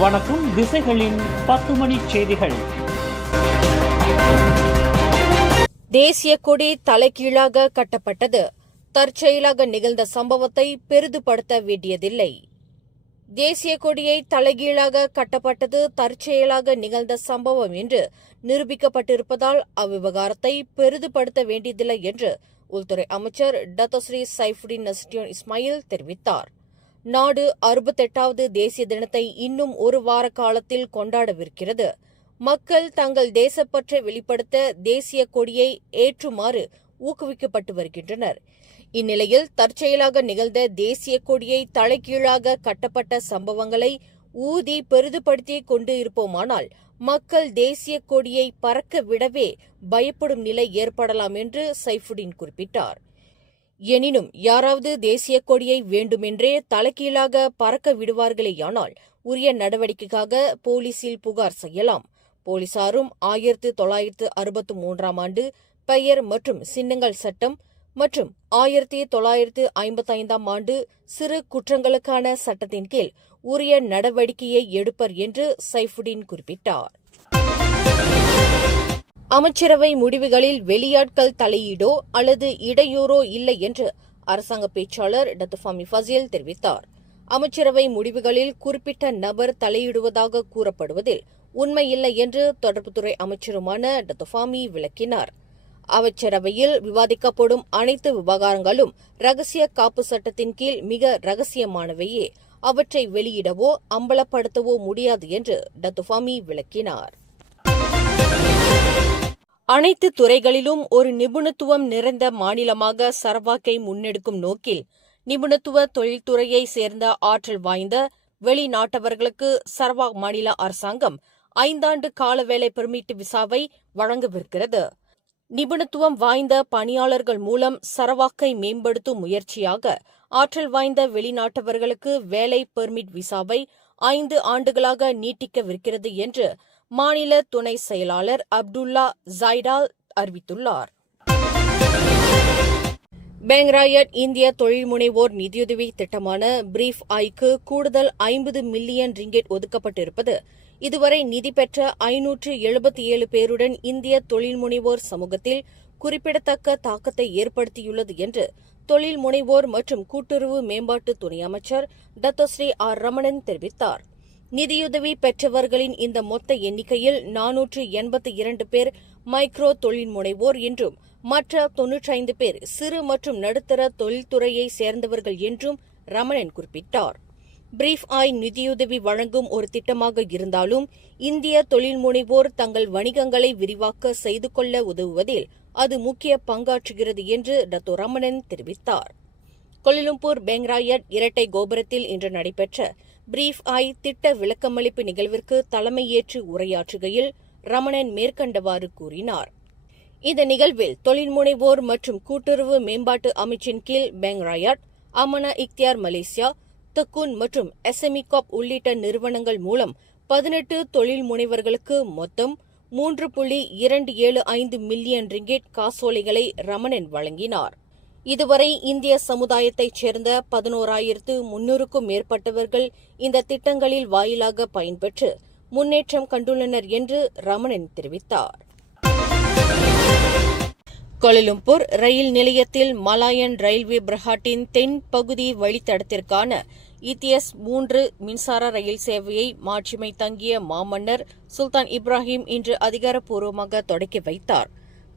வணக்கம். திசைகளின் 10 மணி செய்திகள். தேசிய கொடி தலைகீழாக கட்டப்பட்டது. தற்செயலாக நிகழ்ந்த சம்பவத்தை பெரிதுபடுத்த வேண்டியதில்லை. தேசிய கொடியை தலைகீழாக கட்டப்பட்டது தற்செயலாக நிகழ்ந்த சம்பவம் என்று நிரூபிக்கப்பட்டிருப்பதால் அவ்விவகாரத்தை பெரிதுபடுத்த வேண்டியதில்லை என்று உள்துறை அமைச்சர் டத்தோஸ்ரீ சைஃபுடின் நஸ்டியோன் இஸ்மாயில் தெரிவித்தார். நாடு 68வது தேசிய தினத்தை இன்னும் ஒரு வார காலத்தில் கொண்டாடவிருக்கிறது. மக்கள் தங்கள் தேசப்பற்றை வெளிப்படுத்த தேசிய கொடியை ஏற்றுமாறு ஊக்குவிக்கப்பட்டு வருகின்றனர். இந்நிலையில் தற்செயலாக நிகழ்ந்த தேசிய கொடியை தலைகீழாக கட்டப்பட்ட சம்பவங்களை ஊதி பெரிதுபடுத்தி கொண்டு இருப்போமானால் மக்கள் தேசிய கொடியை பறக்க விடவே பயப்படும் நிலை ஏற்படலாம் என்று சைஃபுடின் குறிப்பிட்டார். எனினும் யாராவது தேசிய கொடியை வேண்டுமென்றே தலைகீழாக பறக்க விடுவார்களேயானால் உரிய நடவடிக்கைக்காக போலீசில் புகார் செய்யலாம். போலீசாரும் 1963ஆம் ஆண்டு பெயர் மற்றும் சின்னங்கள் சட்டம் மற்றும் 1955ஆம் ஆண்டு சிறு குற்றங்களுக்கான சட்டத்தின் கீழ் உரிய நடவடிக்கையை எடுப்பர் என்று சைஃபுடின் குறிப்பிட்டார். அமைச்சரவை முடிவுகளில் வெளியாட்கள் தலையீடோ அல்லது இடையூறோ இல்லை என்று அரசாங்க பேச்சாளர் டத்துஃபாமி ஃபசீல் தெரிவித்தார். அமைச்சரவை முடிவுகளில் குறிப்பிட்ட நபர் தலையிடுவதாக கூறப்படுவதில் உண்மையில்லை என்று தொடர்புத்துறை அமைச்சருமான டத்துஃபாமி விளக்கினார். அமைச்சரவையில் விவாதிக்கப்படும் அனைத்து விவகாரங்களும் ரகசிய காப்பு சட்டத்தின் கீழ் மிக ரகசியமானவையே. அவற்றை வெளியிடவோ அம்பலப்படுத்தவோ முடியாது என்று டத்துஃபாமி விளக்கினார். அனைத்து துறைகளிலும் ஒரு நிபுணத்துவம் நிறைந்த மாநிலமாக சரவாக்கை முன்னெடுக்கும் நோக்கில் நிபுணத்துவ தொழில்துறையை சேர்ந்த ஆற்றல் வாய்ந்த வெளிநாட்டவர்களுக்கு சரவாக் மாநில அரசாங்கம் 5 ஆண்டு கால வேலை பெர்மிட் விசாவை வழங்கவிருக்கிறது. நிபுணத்துவம் வாய்ந்த பணியாளர்கள் மூலம் சரவாக்கை மேம்படுத்தும் முயற்சியாக ஆற்றல் வாய்ந்த வெளிநாட்டவர்களுக்கு வேலை பெர்மிட் விசாவை 5 ஆண்டுகளாக நீட்டிக்கவிருக்கிறது என்று மாநில துணை செயலாளர் அப்துல்லா ஜைடால் அறிவித்துள்ளார். பேங்ராயட் இந்திய தொழில் முனைவோர் நிதியுதவி திட்டமான பிரீஃப் ஐக்கு கூடுதல் 50 மில்லியன் ரிங்கெட் ஒதுக்கப்பட்டிருப்பது இதுவரை நிதி பெற்ற 577 பேருடன் இந்திய தொழில் முனைவோர் சமூகத்தில் குறிப்பிடத்தக்க தாக்கத்தை ஏற்படுத்தியுள்ளது என்று தொழில் முனைவோர் மற்றும் கூட்டுறவு மேம்பாட்டு துணை அமைச்சர் டத்தோஸ்ரீ ஆர் ரமணன் தெரிவித்தார். நிதியுதவி பெற்றவர்களின் இந்த மொத்த எண்ணிக்கையில் 482 பேர் மைக்ரோ தொழில் முனைவோர் என்றும் மற்ற 95 பேர் சிறு மற்றும் நடுத்தர தொழில்துறையை சேர்ந்தவர்கள் என்றும் ரமணன் குறிப்பிட்டார். பிரீஃப் ஐ நிதியுதவி வழங்கும் ஒரு திட்டமாக இருந்தாலும் இந்திய தொழில் முனைவோர் தங்கள் வணிகங்களை விரிவாக்க செய்து கொள்ள உதவுவதில் அது முக்கிய பங்காற்றுகிறது என்று டத்தோ ரமணன் தெரிவித்தார். கோலாலம்பூர் பேங்ராயட் இரட்டை கோபுரத்தில் இன்று நடைபெற்ற பிரீஃப் ஐ திட்ட விளக்கமளிப்பு நிகழ்விற்கு தலைமையேற்று உரையாற்றுகையில் ரமணன் மேற்கண்டவாறு கூறினார். இந்த நிகழ்வில் தொழில் முனைவோர் மற்றும் கூட்டுறவு மேம்பாட்டு அமைச்சின் கீழ் பேங்ராயட், அமனா இக்தியார் மலேசியா, தக்கூன் மற்றும் எஸ்எம்இகாப் உள்ளிட்ட நிறுவனங்கள் மூலம் 18 தொழில் முனைவர்களுக்கு மொத்தம் 3.275 மில்லியன் ரிங்கெட் காசோலைகளை ரமணன் வழங்கினார். இதுவரை இந்திய சமுதாயத்தைச் சேர்ந்த 11,300க்கும் மேற்பட்டவர்கள் இந்த திட்டங்களில் வாயிலாக பயன்பெற்று முன்னேற்றம் கண்டுள்ளனர் என்று ரமணன் தெரிவித்தார். கோலாலம்பூர் ரயில் நிலையத்தில் மலாயன் ரயில்வே பிரஹாட்டின் தென் பகுதி வழித்தடத்திற்கான ETS 3 மின்சார ரயில் சேவையை மாட்சிமை தங்கிய மாமன்னர் சுல்தான் இப்ராஹிம் இன்று அதிகாரப்பூர்வமாக தொடக்கி வைத்தார்.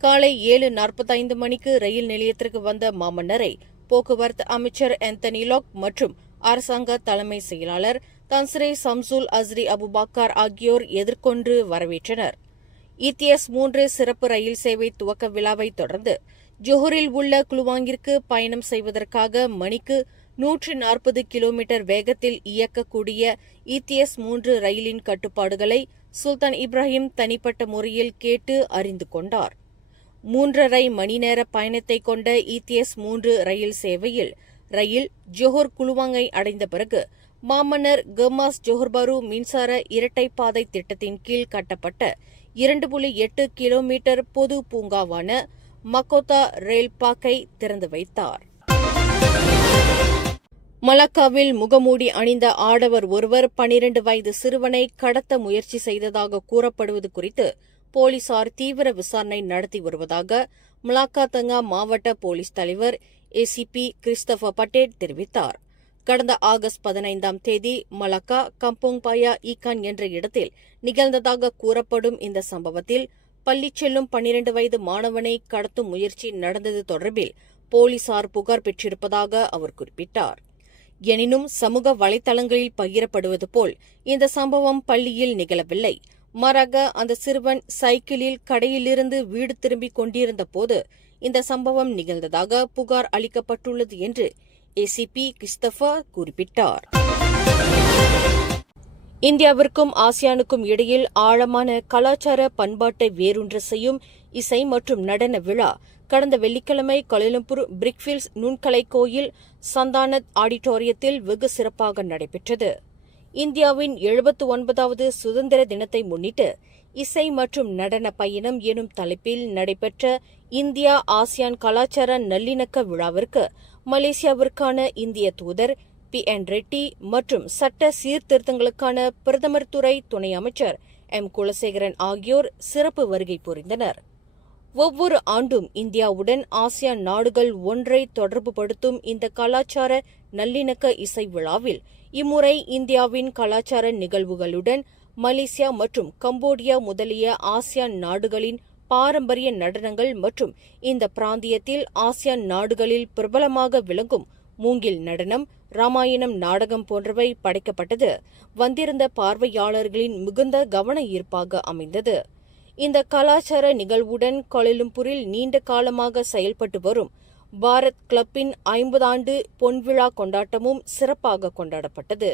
காலை 7:45 மணிக்கு ரயில் நிலையத்திற்கு வந்த மாமன்னரை போக்குவரத்து அமைச்சர் ஆந்தனி லாக் மற்றும் அரசாங்க தலைமை செயலாளர் தன்ஸ்ரே சம்சுல் அஸ்ரி அபுபாக்கர் ஆகியோர் எதிர்கொண்டு வரவேற்றனர். ETS 3 சிறப்பு ரயில் சேவை துவக்க விழாவை தொடர்ந்து ஜோஹரில் உள்ள குலுவாங்கிற்கு பயணம் செய்வதற்காக மணிக்கு 140 கிலோமீட்டர் வேகத்தில் இயக்கக்கூடிய ETS 3 ரயிலின் கட்டுப்பாடுகளை சுல்தான் இப்ராஹிம் தனிப்பட்ட முறையில் கேட்டு அறிந்து கொண்டார். 3.5 மணி நேர பயணத்தை கொண்ட ETS 3 ரயில் சேவையில் ரயில் ஜோஹர் குலுவாங்கை அடைந்த பிறகு மாமன்னர் கமாஸ் ஜோஹர் பாரு மின்சார இரட்டைப்பாதை திட்டத்தின் கீழ் கட்டப்பட்ட 2.8 கிலோமீட்டர் பொது பூங்காவான மக்கோத்தா ரயில் பாக்கை திறந்து வைத்தார். மலாக்காவில் முகமூடி அணிந்த ஆடவர் ஒருவர் 12 வயது சிறுவனை கடத்த முயற்சி செய்ததாக கூறப்படுவது குறித்து போலீசார் தீவிர விசாரணை நடத்தி வருவதாக மலாக்கா தங்கா மாவட்ட போலீஸ் தலைவர் ஏசிபி கிறிஸ்டபர் பட்டேல் தெரிவித்தார். கடந்த ஆகஸ்ட் 15ஆம் தேதி மலாக்கா கம்போங் பாயா ஈகான் என்ற இடத்தில் நிகழ்ந்ததாக கூறப்படும் இந்த சம்பவத்தில் பள்ளி செல்லும் 12 வயது மாணவனை கடத்தும் முயற்சி நடந்தது தொடர்பில் போலீசார் புகார் பெற்றிருப்பதாக அவர் குறிப்பிட்டார். எனினும் சமூக வலைதளங்களில் பகிரப்படுவது போல் இந்த சம்பவம் பள்ளியில் நிகழவில்லை. மாறாக அந்த சிறுவன் சைக்கிளில் கடையிலிருந்து வீடு திரும்பிக் கொண்டிருந்த போது இந்த சம்பவம் நிகழ்ந்ததாக புகார் அளிக்கப்பட்டுள்ளது என்று ஏசிபி கிறிஸ்டபர் குறிப்பிட்டார். இந்தியாவிற்கும் ஆசியானுக்கும் இடையில் ஆழமான கலாச்சார பண்பாட்டை வேரூன்ற செய்யும் இசை மற்றும் நடன விழா கடந்த வெள்ளிக்கிழமை கோலாலம்பூர் பிரிக்ஃபீல்ட்ஸ் நுண்கலை கோயில் சந்தானத் ஆடிட்டோரியத்தில் வெகு சிறப்பாக நடைபெற்றது. இந்தியாவின் 79வது சுதந்திர தினத்தை முன்னிட்டு இசை மற்றும் நடன பயணம் எனும் தலைப்பில் நடைபெற்ற இந்தியா ஆசியான் கலாச்சார நல்லிணக்க விழாவிற்கு மலேசியாவிற்கான இந்திய தூதர் PN ரெட்டி மற்றும் சட்ட சீர்திருத்தங்களுக்கான பிரதமர் துறை துணை அமைச்சர் M குலசேகரன் ஆகியோர் சிறப்பு வருகை புரிந்தனர். ஒவ்வொரு ஆண்டும் இந்தியாவுடன் ஆசியான் நாடுகள் ஒன்றை தொடர்புபடுத்தும் இந்த கலாச்சார நல்லிணக்க இசை விழாவில் இம்முறை இந்தியாவின் கலாச்சார நிகழ்வுகளுடன் மலேசியா மற்றும் கம்போடியா முதலிய ஆசியான் நாடுகளின் பாரம்பரிய நடனங்கள் மற்றும் இந்த பிராந்தியத்தில் ஆசியான் நாடுகளில் பிரபலமாக விளங்கும் மூங்கில் நடனம், ராமாயணம் நாடகம் போன்றவை படைக்கப்பட்டது வந்திருந்த பார்வையாளர்களின் மிகுந்த கவன ஈர்ப்பாக அமைந்தது. இந்த கலாச்சார நிகழ்வுடன் கோலாலம்பூரில் நீண்ட காலமாக செயல்பட்டு வரும் பாரத் கிளப்பின் 50 ஆண்டு பொன்விழா கொண்டாட்டமும் சிறப்பாக கொண்டாடப்பட்டது.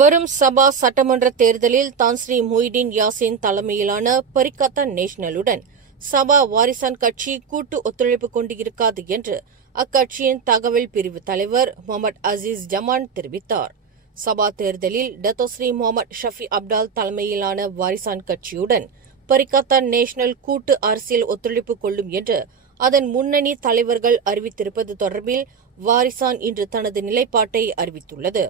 வரும் சபா சட்டமன்ற தேர்தலில் தான்ஸ்ரீ முஹிடின் யாசின் தலைமையிலான பரிகத்தன் நேஷனலுடன் சபா வாரிசான் கட்சி கூட்டு ஒத்துழைப்பு கொண்டு இருக்காது என்று அக்கட்சியின் தகவல் பிரிவு தலைவர் முகமது அசீஸ் ஜமான் தெரிவித்தார். சபா தேர்தலில் டத்தோஸ்ரீ முகமது ஷஃபி அப்டால் தலைமையிலான வாரிசான் கட்சியுடன் பரிகத்தன் நேஷனல் கூட்டு அரசியல் ஒத்துழைப்பு கொள்ளும் என்று அதன் முன்னணி தலைவர்கள் அறிவித்திருப்பது தொடர்பில் வாரிசான் இன்று தனது நிலைப்பாட்டை அறிவித்துள்ளது.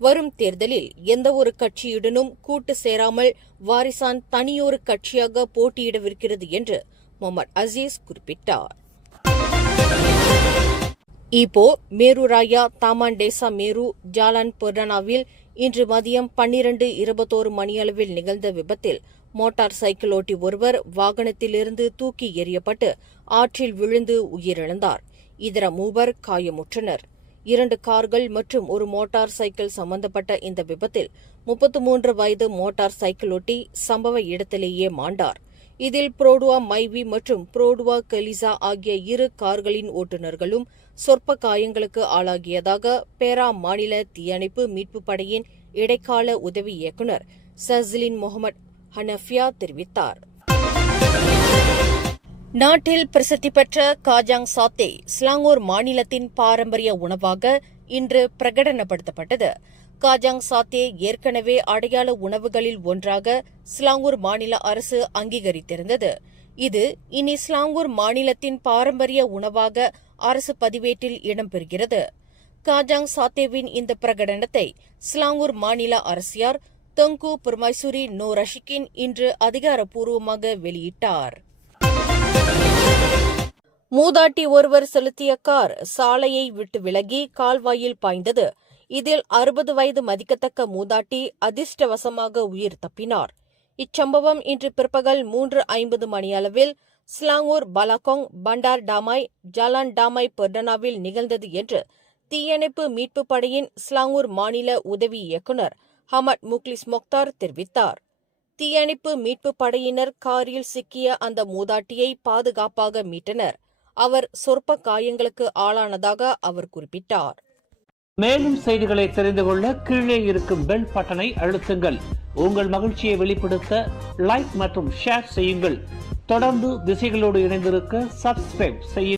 வரும் தேர்தலில் எந்தவொரு கட்சியுடனும் கூட்டு சேராமல் வாரிசான் தனியொரு கட்சியாக போட்டியிடவிருக்கிறது என்று முகமது அசீஸ் குறிப்பிட்டார். Ipoh Meru Raya Taman Desa Meru Jalan பெர்னாவில் இன்று மதியம் 12:21 மணியளவில் நிகழ்ந்த விபத்தில் மோட்டார் சைக்கிள் ஓட்டி ஒருவர் வாகனத்திலிருந்து தூக்கி எறியப்பட்டு ஆற்றில் விழுந்து உயிரிழந்தார். இதர மூவர் காயமுற்றனர். 2 கார்கள் மற்றும் ஒரு மோட்டார் சைக்கிள் சம்பந்தப்பட்ட இந்த விபத்தில் 33 வயது மோட்டார் சைக்கிள் ஓட்டி சம்பவ இடத்திலேயே மாண்டார். இதில் புரோடுவா மைவி மற்றும் புரோடுவா கலிசா ஆகிய 2 கார்களின் ஓட்டுநர்களும் சொற்ப காயங்களுக்கு ஆளாகியதாக பேரா மாநில தீயணைப்பு மீட்புப் படையின் இடைக்கால உதவி இயக்குநர் சஸ்லின் முகமது ஹனஃபியா தெரிவித்தார். நாட்டில் பிரசித்தி பெற்ற காஜாங் சாத்தே ஸ்லாங்கூர் மாநிலத்தின் பாரம்பரிய உணவாக இன்று பிரகடனப்படுத்தப்பட்டது. காஜாங் சாத்தே ஏற்கனவே அடையாள உணவுகளில் ஒன்றாக ஸ்லாங்கூர் மாநில அரசு அங்கீகரித்திருந்தது. இது இனி ஸ்லாங்கூர் மாநிலத்தின் பாரம்பரிய உணவாக அரசு பதிவேட்டில் இடம்பெறுகிறது. காஜாங் சாத்தேவின் இந்த பிரகடனத்தை ஸ்லாங்கூர் மாநில அரசியார் தங்கு பெர்மைசூரி நோ ரஷிகின் இன்று அதிகாரப்பூர்வமாக வெளியிட்டார். மூதாட்டி ஒருவர் செலுத்திய கார் சாலையை விட்டு விலகி கால்வாயில் பாய்ந்தது. இதில் 60 வயது மதிக்கத்தக்க மூதாட்டி அதிர்ஷ்டவசமாக உயிர் தப்பினார். இச்சம்பவம் இன்று பிற்பகல் 3:50 மணியளவில் ஸ்லாங்கூர் பலாகோங் பண்டார் டாமாய் ஜாலான் டாமாய் பெர்டனாவில் நிகழ்ந்தது என்று தீயணைப்பு மீட்புப் படையின் ஸ்லாங்கூர் மாநில உதவி இயக்குநர் ஹமட் முக்லிஸ் மொக்தார் தெரிவித்தார். தீயணைப்பு மீட்புப் படையினர் காரில் சிக்கிய அந்த மூதாட்டியை பாதுகாப்பாக மீட்டனர். அவர் சொற்ப காயங்களுக்கு ஆளானதாக அவர் குறிப்பிட்டார். மேலும் செய்திகளை தெரிந்து கொள்ள கீழே இருக்கும் பெல் பட்டனை அழுத்துங்கள். உங்கள் மகிழ்ச்சியை வெளிப்படுத்த லைக் மற்றும் ஷேர் செய்யுங்கள். தொடர்ந்து திசைகளோடு இணைந்திருக்க சப்ஸ்கிரைப் செய்யுங்கள்.